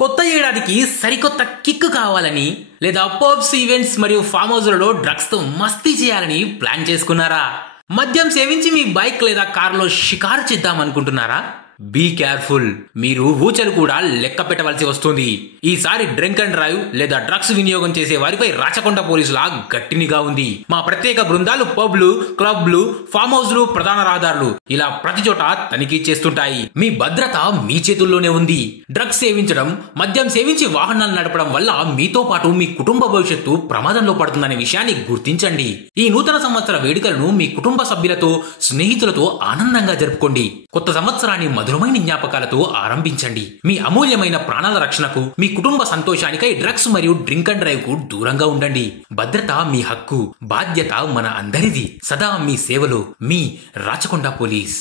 కొత్త ఏడాదికి సరికొత్త కిక్ కావాలని లేదా పబ్స్ ఈవెంట్స్ మరియు ఫామ్ హౌస్లలో డ్రగ్స్ తో మస్తీ చేయాలని ప్లాన్ చేసుకున్నారా? మద్యం సేవించి మీ బైక్ లేదా కారులో షికారు చేద్దాం అనుకుంటున్నారా? బీ కేర్ఫుల్, మీరు ఊచలు కూడా లెక్క పెట్టవలసి వస్తుంది. ఈసారి డ్రింక్ అండ్ డ్రైవ్ లేదా డ్రగ్స్ వినియోగం చేసే వారిపై రాచకొండ పోలీసుల గట్టినిగా ఉంది. మా ప్రత్యేక బృందాలు పబ్లు, క్లబ్లు, ఫామ్ హౌస్లు, ప్రధాన రహదారులు ఇలా ప్రతి చోట తనిఖీ చేస్తుంటాయి. మీ భద్రత మీ చేతుల్లోనే ఉంది. డ్రగ్స్ సేవించడం, మద్యం సేవించి వాహనాలు నడపడం వల్ల మీతో పాటు మీ కుటుంబ భవిష్యత్తు ప్రమాదంలో పడుతుందనే విషయాన్ని గుర్తించండి. ఈ నూతన సంవత్సర వేడుకలను మీ కుటుంబ సభ్యులతో, స్నేహితులతో ఆనందంగా జరుపుకోండి. కొత్త సంవత్సరాన్ని మధురమైన జ్ఞాపకాలతో ఆరంభించండి. మీ అమూల్యమైన ప్రాణాల రక్షణకు, మీ కుటుంబ సంతోషానికై డ్రగ్స్ మరియు డ్రింక్ అండ్ డ్రైవ్ కు దూరంగా ఉండండి. భద్రత మీ హక్కు, బాధ్యత మన అందరిది. సదా మీ సేవలో మీ రాచకొండ పోలీస్.